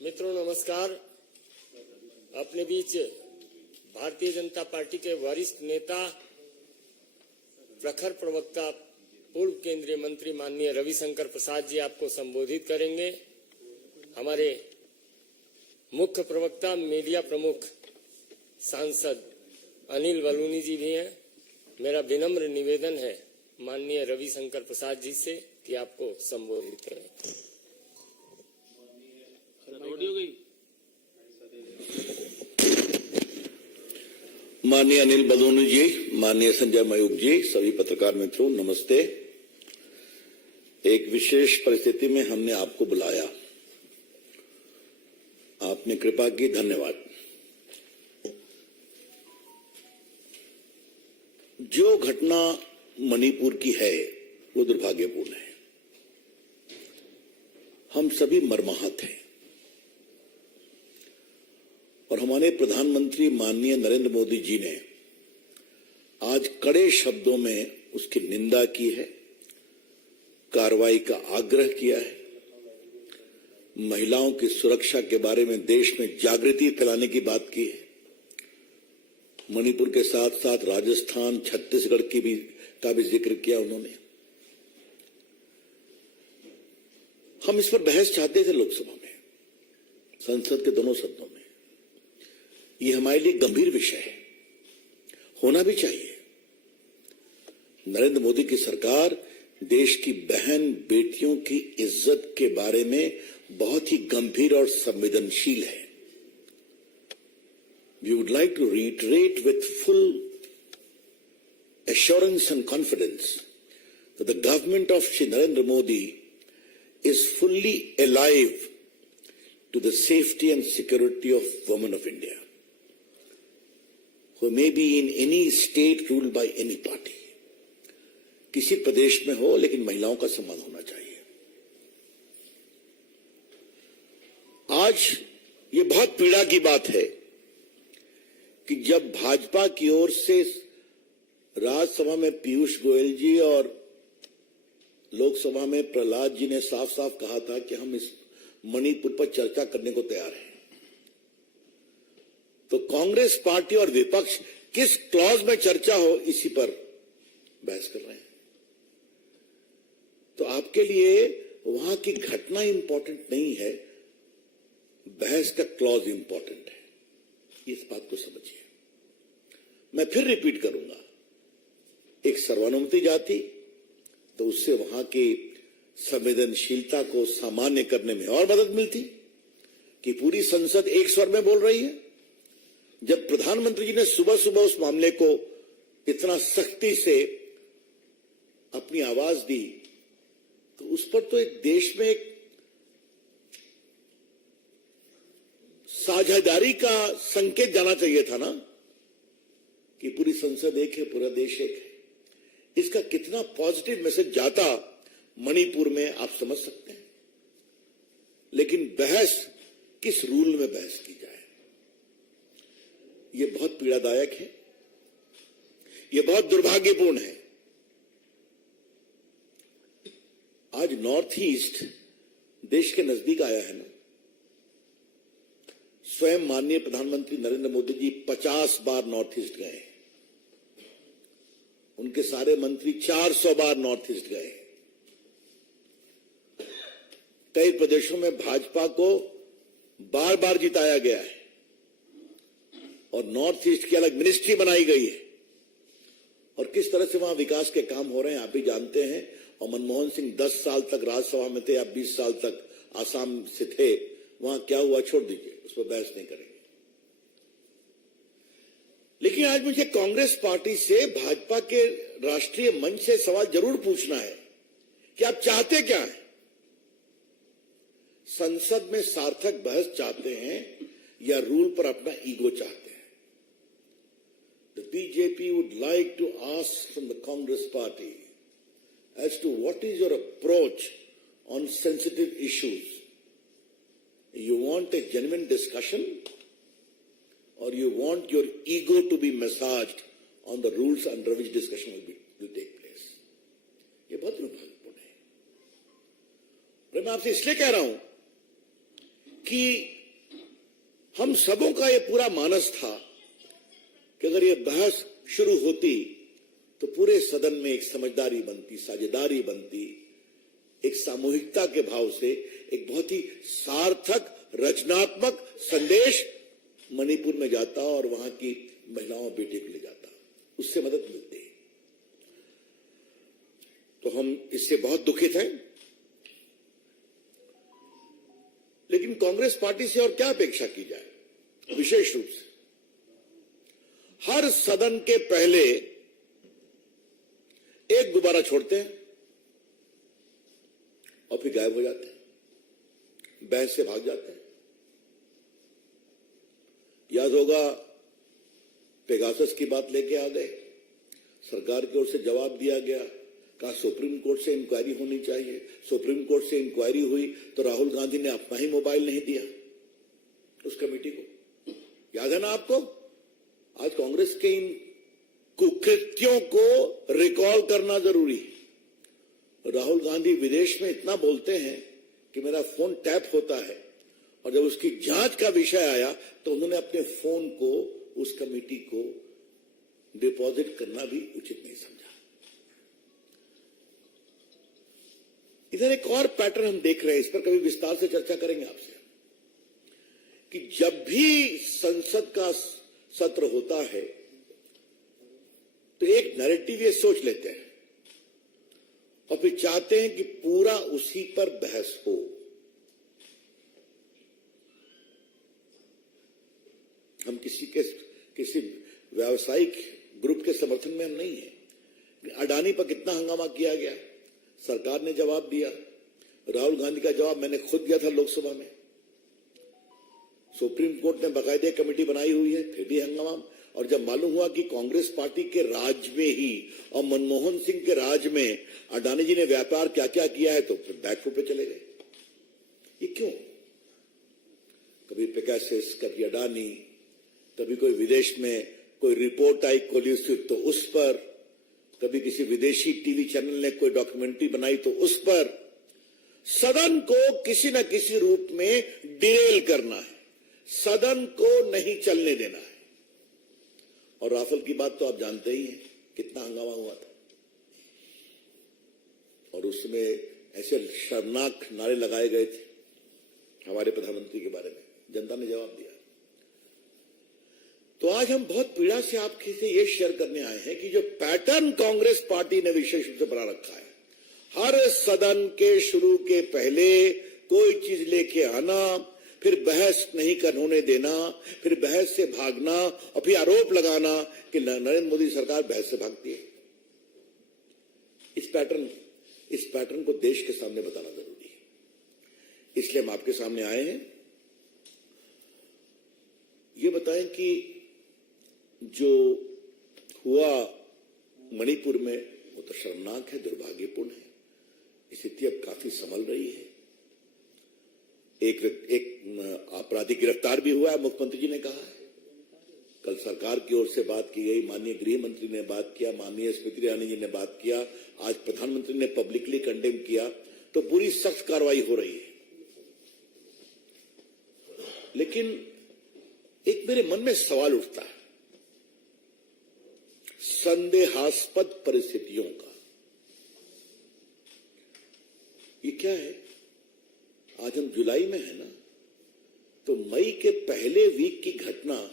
मित्रों नमस्कार। अपने बीच भारतीय जनता पार्टी के वरिष्ठ नेता, प्रखर प्रवक्ता, पूर्व केंद्रीय मंत्री माननीय रविशंकर प्रसाद जी आपको संबोधित करेंगे। हमारे मुख्य प्रवक्ता, मीडिया प्रमुख, सांसद अनिल बलूनी जी भी हैं। मेरा विनम्र निवेदन है माननीय रविशंकर प्रसाद जी से कि आपको संबोधित करें। माननीय अनिल बलूनी जी, माननीय संजय मयूख जी, सभी पत्रकार मित्रों नमस्ते। एक विशेष परिस्थिति में हमने आपको बुलाया, आपने कृपा की, धन्यवाद। जो घटना मणिपुर की है वो दुर्भाग्यपूर्ण है। हम सभी मर्माहत हैं और हमारे प्रधानमंत्री माननीय नरेंद्र मोदी जी ने आज कड़े शब्दों में उसकी निंदा की है, कार्रवाई का आग्रह किया है। महिलाओं की सुरक्षा के बारे में देश में जागृति फैलाने की बात की है। मणिपुर के साथ साथ राजस्थान, छत्तीसगढ़ का भी जिक्र किया उन्होंने। हम इस पर बहस चाहते थे लोकसभा में, संसद के दोनों सदनों में। ये हमारे लिए गंभीर विषय है, होना भी चाहिए। नरेंद्र मोदी की सरकार देश की बहन बेटियों की इज्जत के बारे में बहुत ही गंभीर और संवेदनशील है। We would like to reiterate with full assurance and confidence that the government of Shri Narendra Modi is fully alive to the safety and security of women of India, who may be in any state ruled by any party. किसी प्रदेश में हो, लेकिन महिलाओं का सम्मान होना चाहिए। आज ये बहुत पीड़ा की बात है कि जब भाजपा की ओर से राज्यसभा में पीयूष गोयल जी और लोकसभा में प्रहलाद जी ने साफ साफ कहा था कि हम इस मणिपुर पर चर्चा करने को तैयार हैं, तो कांग्रेस पार्टी और विपक्ष किस क्लॉज में चर्चा हो इसी पर बहस कर रहे हैं। तो आपके लिए वहां की घटना इंपॉर्टेंट नहीं है, बहस का क्लॉज इंपॉर्टेंट है। इस बात को समझिए। मैं फिर रिपीट करूंगा, एक सर्वानुमति जाति तो उससे वहां की संवेदनशीलता को सामान्य करने में और मदद मिलती कि पूरी संसद एक स्वर में बोल रही है। जब प्रधानमंत्री जी ने सुबह सुबह उस मामले को इतना सख्ती से अपनी आवाज दी, तो उस पर तो एक देश में एक साझेदारी का संकेत जाना चाहिए था ना, कि पूरी संसद एक है, पूरा देश एक है। इसका कितना पॉजिटिव मैसेज जाता मणिपुर में आप समझ सकते हैं। लेकिन बहस किस रूल में बहस की जाए, यह बहुत पीड़ादायक है, यह बहुत दुर्भाग्यपूर्ण है। आज नॉर्थ ईस्ट देश के नजदीक आया है ना। स्वयं माननीय प्रधानमंत्री नरेंद्र मोदी जी 50 बार नॉर्थ ईस्ट गए, उनके सारे मंत्री 400 बार नॉर्थ ईस्ट गए। कई प्रदेशों में भाजपा को बार बार जिताया गया है और नॉर्थ ईस्ट की अलग मिनिस्ट्री बनाई गई है। और किस तरह से वहां विकास के काम हो रहे हैं आप भी जानते हैं। और मनमोहन सिंह 10 साल तक राज्यसभा में थे या 20 साल तक आसाम से थे, वहां क्या हुआ छोड़ दीजिए, उस पर बहस नहीं करेंगे। लेकिन आज मुझे कांग्रेस पार्टी से, भाजपा के राष्ट्रीय मंच से सवाल जरूर पूछना है कि आप चाहते क्या हैं? संसद में सार्थक बहस चाहते हैं या रूल पर अपना ईगो चाहते हैं? The BJP would like to ask from the Congress party as to what is your approach on sensitive issues. You want a genuine discussion or you want your ego to be massaged on the rules under which discussion will take place? ये बहुत दुर्भाग्यपूर्ण है। मैं आपसे इसलिए कह रहा हूं कि हम सबों का ये पूरा मानस था कि अगर ये बहस शुरू होती तो पूरे सदन में एक समझदारी बनती, साझेदारी बनती, एक सामूहिकता के भाव से एक बहुत ही सार्थक रचनात्मक संदेश मणिपुर में जाता और वहां की महिलाओं बेटे को ले जाता, उससे मदद मिलती है। तो हम इससे बहुत दुखित हैं, लेकिन कांग्रेस पार्टी से और क्या अपेक्षा की जाए। विशेष रूप से हर सदन के पहले एक गुब्बारा छोड़ते हैं और फिर गायब हो जाते हैं, बहस से भाग जाते हैं। याद होगा पेगासस की बात लेके आ गए, सरकार की ओर से जवाब दिया गया, कहा सुप्रीम कोर्ट से इंक्वायरी होनी चाहिए। सुप्रीम कोर्ट से इंक्वायरी हुई तो राहुल गांधी ने अपना ही मोबाइल नहीं दिया उस कमेटी को, याद है ना आपको। आज कांग्रेस के इन कुकृत्यों को रिकॉल करना जरूरी है। राहुल गांधी विदेश में इतना बोलते हैं कि मेरा फोन टैप होता है, और जब उसकी जांच का विषय आया तो उन्होंने अपने फोन को उस कमेटी को डिपॉजिट करना भी उचित नहीं समझा। इधर एक और पैटर्न हम देख रहे हैं, इस पर कभी विस्तार से चर्चा करेंगे आपसे, कि जब भी संसद का सत्र होता है तो एक नैरेटिव ये सोच लेते हैं और फिर चाहते हैं कि पूरा उसी पर बहस हो। हम किसी व्यावसायिक ग्रुप के समर्थन में हम नहीं है। अडानी पर कितना हंगामा किया गया, सरकार ने जवाब दिया। राहुल गांधी का जवाब मैंने खुद दिया था लोकसभा में। सुप्रीम कोर्ट ने बाकायदे कमेटी बनाई हुई है, फिर भी हंगामा। और जब मालूम हुआ कि कांग्रेस पार्टी के राज में ही और मनमोहन सिंह के राज में अडानी जी ने व्यापार क्या क्या किया है, तो फिर बैकफुट पे चले गए। ये क्यों? कभी पेगासस, कभी अडानी, कभी कोई विदेश में कोई रिपोर्ट आई कोलिसिव तो उस पर, कभी किसी विदेशी टीवी चैनल ने कोई डॉक्यूमेंट्री बनाई तो उस पर। सदन को किसी न किसी रूप में डिरेल करना है, सदन को नहीं चलने देना है। और राफेल की बात तो आप जानते ही हैं, कितना हंगामा हुआ था, और उसमें ऐसे शर्मनाक नारे लगाए गए थे हमारे प्रधानमंत्री के बारे में, जनता ने जवाब दिया। तो आज हम बहुत पीड़ा से आपके से ये शेयर करने आए हैं कि जो पैटर्न कांग्रेस पार्टी ने विशेष रूप से बना रखा है, हर सदन के शुरू के पहले कोई चीज लेके आना, फिर बहस नहीं होने देना, फिर बहस से भागना, और फिर आरोप लगाना कि नरेंद्र मोदी सरकार बहस से भागती है। इस पैटर्न को देश के सामने बताना जरूरी है। इसलिए हम आपके सामने आए हैं, ये बताएं कि जो हुआ मणिपुर में वो तो शर्मनाक है, दुर्भाग्यपूर्ण है। स्थिति अब काफी संभल रही है। एक अपराधी गिरफ्तार भी हुआ है, मुख्यमंत्री जी ने कहा है। कल सरकार की ओर से बात की गई, माननीय गृह मंत्री ने बात किया, माननीय स्मृति ईरानी जी ने बात किया, आज प्रधानमंत्री ने पब्लिकली कंडेम किया, तो पूरी सख्त कार्रवाई हो रही है। लेकिन एक मेरे मन में सवाल उठता है संदेहास्पद परिस्थितियों का। ये क्या है? आज हम जुलाई में है ना, तो मई के पहले वीक की घटना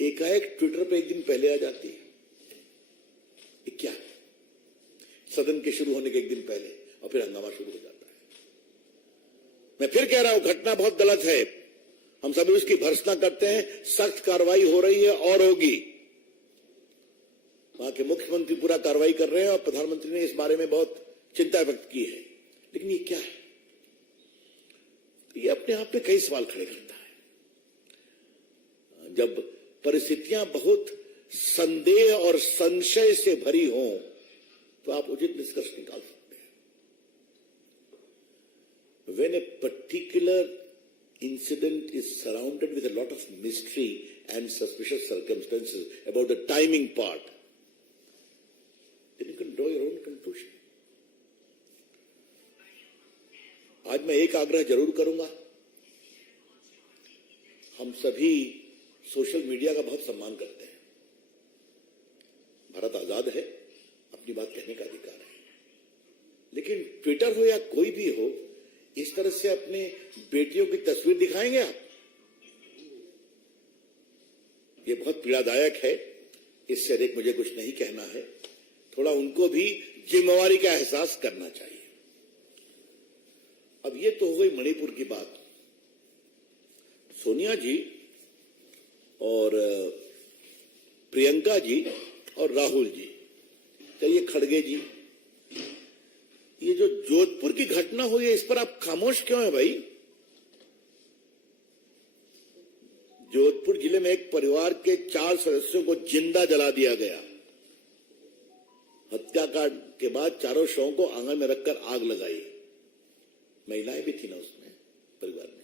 एकाएक ट्विटर पे एक दिन पहले आ जाती है। ये क्या है? सदन के शुरू होने के एक दिन पहले, और फिर हंगामा शुरू हो जाता है। मैं फिर कह रहा हूं, घटना बहुत गलत है, हम सभी उसकी भर्त्सना करते हैं, सख्त कार्रवाई हो रही है और होगी। वहां के मुख्यमंत्री पूरा कार्रवाई कर रहे हैं और प्रधानमंत्री ने इस बारे में बहुत चिंता व्यक्त की है। लेकिन ये क्या है? ये अपने आप में कई सवाल खड़े करता है। जब परिस्थितियां बहुत संदेह और संशय से भरी हों तो आप उचित निष्कर्ष निकाल सकते हैं। When a particular incident is surrounded with a lot of mystery and suspicious circumstances about the timing part, then you can draw your own conclusion. आज मैं एक आग्रह जरूर करूंगा हम सभी सोशल मीडिया का बहुत सम्मान करते हैं। भारत आजाद है, अपनी बात कहने का अधिकार है, लेकिन ट्विटर हो या कोई भी हो, इस तरह से अपने बेटियों की तस्वीर दिखाएंगे आप? ये बहुत पीड़ादायक है। इससे अधिक मुझे कुछ नहीं कहना है। थोड़ा उनको भी जिम्मेवारी का एहसास करना चाहिए। अब ये तो हो गई मणिपुर की बात। सोनिया जी और प्रियंका जी और राहुल जी, चलिए खड़गे जी, ये जो जोधपुर की घटना हुई है, इस पर आप खामोश क्यों है भाई? जोधपुर जिले में एक परिवार के 4 सदस्यों को जिंदा जला दिया गया। हत्याकांड के बाद चारों शवों को आंगन में रखकर आग लगाई। महिलाएं भी थी ना उसमें, परिवार में।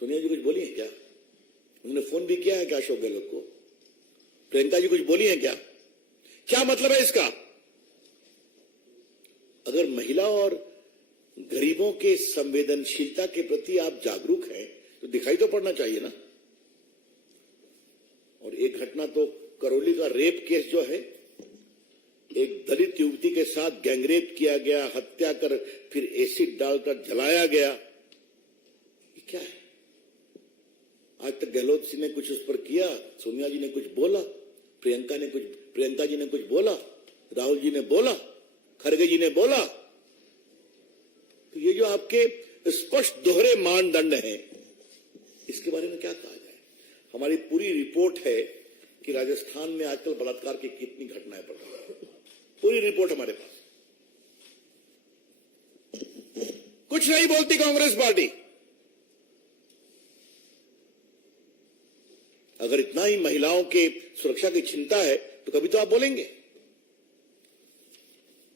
सोनिया जी कुछ बोली है क्या? उन्होंने फोन भी किया है क्या अशोक गहलोत को? प्रियंका जी कुछ बोली है क्या? क्या मतलब है इसका? अगर महिला और गरीबों के संवेदनशीलता के प्रति आप जागरूक हैं तो दिखाई तो पड़ना चाहिए ना। और एक घटना तो करौली का रेप केस जो है, एक दलित युवती के साथ गैंगरेप किया गया, हत्या कर फिर एसिड डालकर जलाया गया, ये क्या है? आज तक गहलोत जी ने कुछ उस पर किया, सोनिया जी ने कुछ बोला, प्रियंका जी ने कुछ बोला, राहुल जी ने बोला, खड़गे जी ने बोला। तो ये जो आपके स्पष्ट दोहरे मानदंड हैं, इसके बारे में क्या कहा जाए? हमारी पूरी रिपोर्ट है कि राजस्थान में आजकल बलात्कार की कितनी घटनाएं बढ़ रही हैं। पूरी रिपोर्ट हमारे पास। कुछ नहीं बोलती कांग्रेस पार्टी। अगर इतना ही महिलाओं के सुरक्षा की चिंता है तो कभी तो आप बोलेंगे।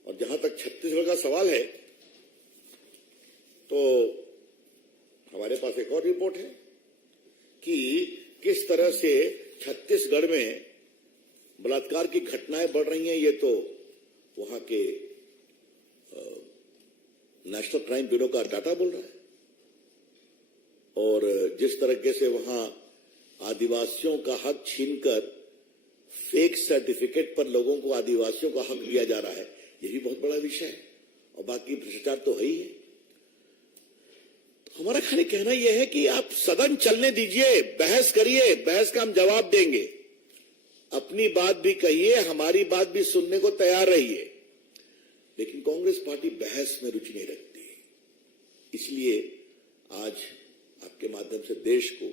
और जहां तक छत्तीसगढ़ का सवाल है, तो हमारे पास एक और रिपोर्ट है कि किस तरह से छत्तीसगढ़ में बलात्कार की घटनाएं बढ़ रही हैं। ये तो वहां के नेशनल क्राइम ब्यूरो का डाटा बोल रहा है। और जिस तरीके से वहां आदिवासियों का हक छीनकर फेक सर्टिफिकेट पर लोगों को आदिवासियों का हक दिया जा रहा है, ये भी बहुत बड़ा विषय है। और बाकी भ्रष्टाचार तो है ही है। तो हमारा खाली कहना यह है कि आप सदन चलने दीजिए, बहस करिए, बहस का हम जवाब देंगे। अपनी बात भी कहिए, हमारी बात भी सुनने को तैयार रहिए। लेकिन कांग्रेस पार्टी बहस में रुचि नहीं रखती। इसलिए आज आपके माध्यम से देश को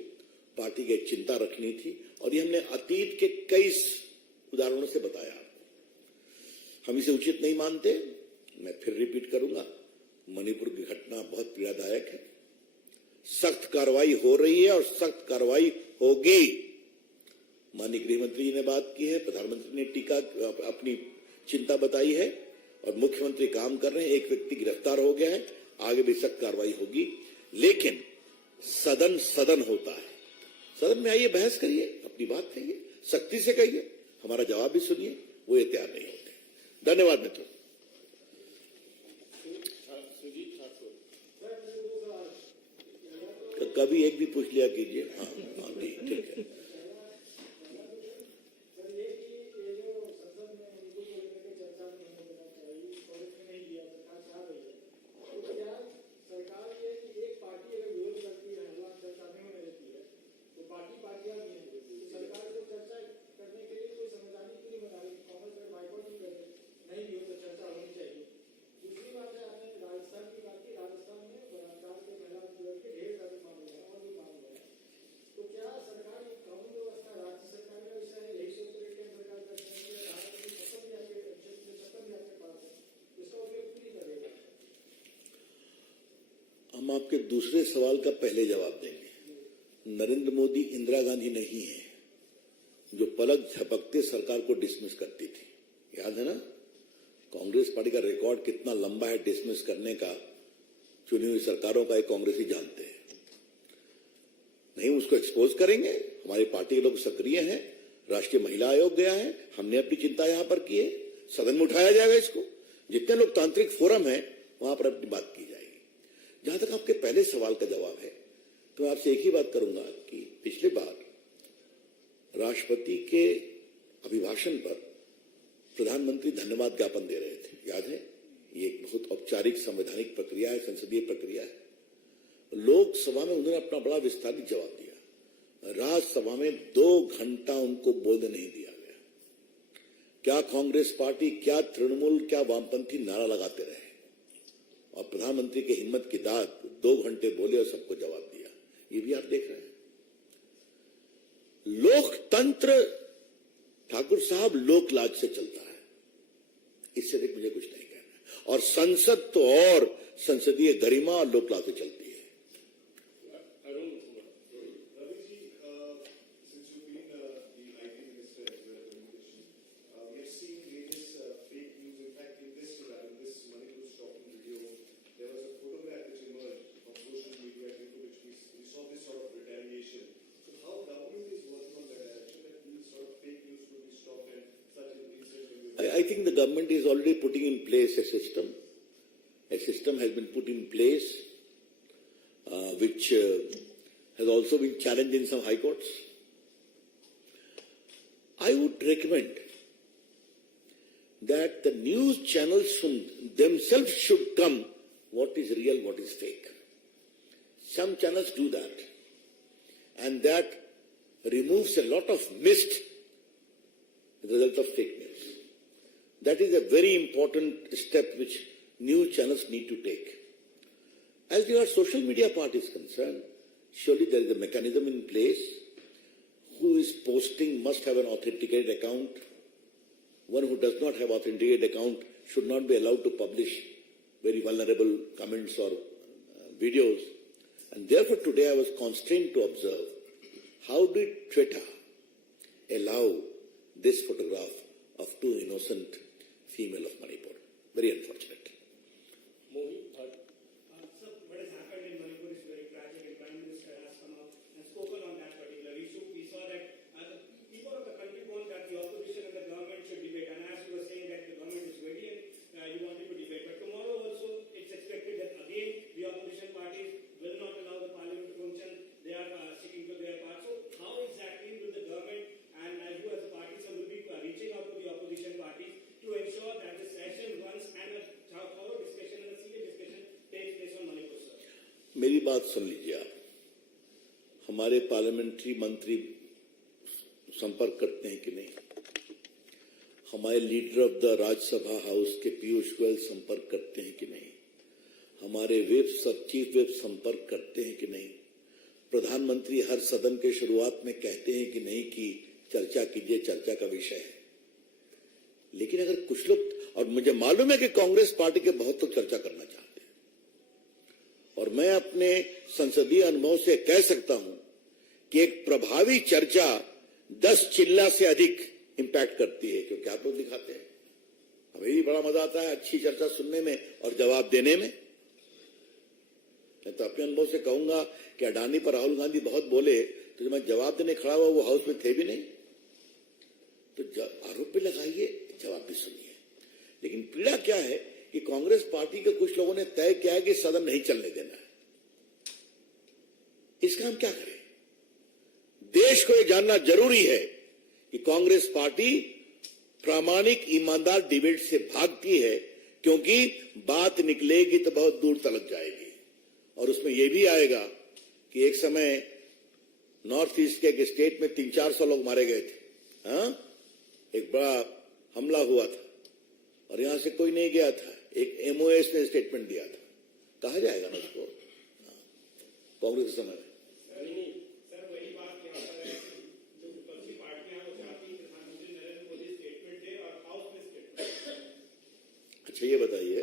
पार्टी की चिंता रखनी थी, और ये हमने अतीत के कई उदाहरणों से बताया। हम इसे उचित नहीं मानते। मैं फिर रिपीट करूंगा, मणिपुर की घटना बहुत पीड़ादायक है। सख्त कार्रवाई हो रही है और सख्त कार्रवाई होगी। माननीय गृह मंत्री जी ने बात की है, प्रधानमंत्री ने टीका अपनी चिंता बताई है, और मुख्यमंत्री काम कर रहे हैं। एक व्यक्ति गिरफ्तार हो गया है, आगे भी सख्त कार्रवाई होगी। लेकिन सदन होता है, सदन में आइए, बहस करिए, अपनी बात कहिए, सख्ती से कहिए, हमारा जवाब भी सुनिए। वो ये तैयार नहीं होते। धन्यवाद मित्रों। कभी एक भी पूछ लिया कीजिए। हाँ ठीक है। हम आपके दूसरे सवाल का पहले जवाब देंगे। नरेंद्र मोदी इंदिरा गांधी नहीं है जो पलक झपकते सरकार को डिसमिस करती थी। याद है ना? कांग्रेस पार्टी का रिकॉर्ड कितना लंबा है डिसमिस करने का, चुनी हुई सरकारों का, एक कांग्रेसी जानते हैं। नहीं, उसको एक्सपोज करेंगे। हमारी पार्टी के लोग सक्रिय हैं, राष्ट्रीय महिला आयोग गया है, हमने अपनी चिंता यहां पर की है, सदन में उठाया जाएगा इसको। जितने लोकतांत्रिक फोरम है वहां पर अपनी बात की जाएगी। जहां तक आपके पहले सवाल का जवाब है, तो मैं आपसे एक ही बात करूंगा कि पिछली बार राष्ट्रपति के अभिभाषण पर प्रधानमंत्री धन्यवाद ज्ञापन दे रहे थे, याद है? ये एक बहुत औपचारिक संवैधानिक प्रक्रिया है, संसदीय प्रक्रिया है। लोकसभा में उन्होंने अपना बड़ा विस्तारित जवाब दिया। राज्यसभा में 2 घंटा उनको बोलने नहीं दिया गया। क्या कांग्रेस पार्टी, क्या तृणमूल, क्या वामपंथी नारा लगाते रहे, और प्रधानमंत्री की हिम्मत की दाद 2 घंटे बोले और सबको जवाब दिया। ये भी आप देख रहे हैं। लोकतंत्र ठाकुर साहब लोकलाज से चलता है, इससे देख मुझे कुछ नहीं कहना। और संसद तो और संसदीय गरिमा और लोकलाज से चलती है। I think the government is already putting in place a system. A system has been put in place, which has also been challenged in some high courts. I would recommend that the news channels themselves should come what is real, what is fake. Some channels do that, and that removes a lot of mist as a result of fake news. That is a very important step which news channels need to take. As far as social media part is concerned, surely there is a mechanism in place. Who is posting must have an authenticated account. One who does not have authenticated account should not be allowed to publish very vulnerable comments or videos. And therefore today I was constrained to observe how did Twitter allow this photograph of 2 innocent female of Manipur. Very unfortunate. Mohit Bhatt. Sir, what has happened in Manipur is very tragic, and Prime Minister has come out and spoken on that particular issue. We saw that the people of the country want that the opposition and the government should debate. And as you were saying that the government is ready and you wanted to debate. But tomorrow also it's expected that again the opposition parties will not allow the parliament to function. They are sticking to their part. So how exactly will the government and you as a party sir will be reaching out to the opposition parties to ensure that the session runs and a thorough discussion and a serious discussion takes place on Manipur, sir? मेरी बात सुन लीजिए आप। हमारे parliamentary मंत्री संपर्क करते हैं कि नहीं? हमारे leader of the Rajya Sabha house के पीयूष गोयल संपर्क करते हैं कि नहीं? हमारे व्हिप, सब चीफ व्हिप संपर्क करते हैं कि नहीं? प्रधानमंत्री हर सदन के शुरुआत में कहते हैं कि नहीं कि चर्चा कीजिए, चर्चा का विषय है। लेकिन अगर कुछ लोग, और मुझे मालूम है कि कांग्रेस पार्टी के बहुत लोग चर्चा करना चाहते हैं, और मैं अपने संसदीय अनुभव से कह सकता हूं कि एक प्रभावी चर्चा 10 चिल्ला से अधिक इंपैक्ट करती है, क्योंकि आप लोग दिखाते हैं। हमें भी बड़ा मजा आता है अच्छी चर्चा सुनने में और जवाब देने में। मैं तो अपने अनुभव से कहूंगा कि अडानी पर राहुल गांधी बहुत बोले, तो जब मैं जवाब देने खड़ा हुआ वो हाउस में थे भी नहीं। तो आरोप भी लगाइए, जवाब भी सुनिए। लेकिन पीड़ा क्या है कि कांग्रेस पार्टी के कुछ लोगों ने तय किया है कि सदन नहीं चलने देना है। इसका हम क्या करें? देश को यह जानना जरूरी है कि कांग्रेस पार्टी प्रामाणिक ईमानदार डिबेट से भागती है, क्योंकि बात निकलेगी तो बहुत दूर तलक जाएगी। और उसमें यह भी आएगा कि एक समय नॉर्थ ईस्ट के एक स्टेट में 300-400 लोग मारे गए थे। हाँ, एक बड़ा हमला हुआ था और यहां से कोई नहीं गया था। एक एमओएस ने स्टेटमेंट दिया था। कहा जाएगा ना उसको? कांग्रेस के समय में सर वही बात यहाँ पर है, जो विपक्षी पार्टियां वो चाहती हैं प्रधानमंत्री नरेंद्र मोदी स्टेटमेंट दे और हाउस में स्टेटमेंट। अच्छा ये बताइए,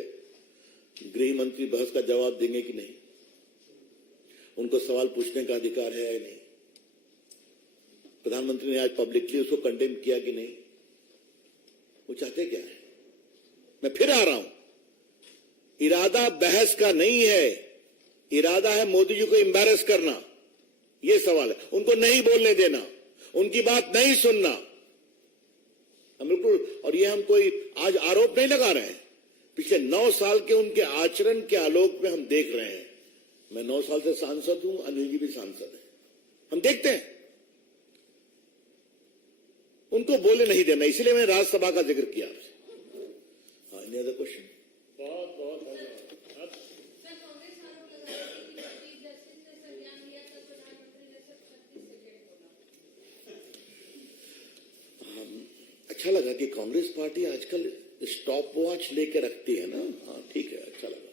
गृह मंत्री बहस का जवाब देंगे कि नहीं? उनको सवाल पूछने का अधिकार है या नहीं? प्रधानमंत्री ने आज पब्लिकली उसको कंडेम किया कि नहीं? वो चाहते क्या है? मैं फिर आ रहा हूं, इरादा बहस का नहीं है, इरादा है मोदी जी को एम्बैरेस करना। ये सवाल है। उनको नहीं बोलने देना, उनकी बात नहीं सुनना। हम बिल्कुल, और ये हम कोई आज आरोप नहीं लगा रहे हैं, पिछले 9 साल के उनके आचरण के आलोक में हम देख रहे हैं। मैं 9 साल से सांसद हूं, अनिल जी भी सांसद देखते हैं, उनको बोले नहीं देना, इसलिए मैंने राज्यसभा का जिक्र किया आपसे। हाँ, एनी अदर क्वेश्चन? बहुत बहुत धन्यवाद। अब सर, कांग्रेस आरोप लगा रही है कि चीफ जस्टिस ने संज्ञान लिया तब प्रधानमंत्री ने 36 सेकंड बोला। अच्छा लगा कि कांग्रेस पार्टी आजकल स्टॉप वॉच लेके रखती है ना। हाँ ठीक है, अच्छा लगा।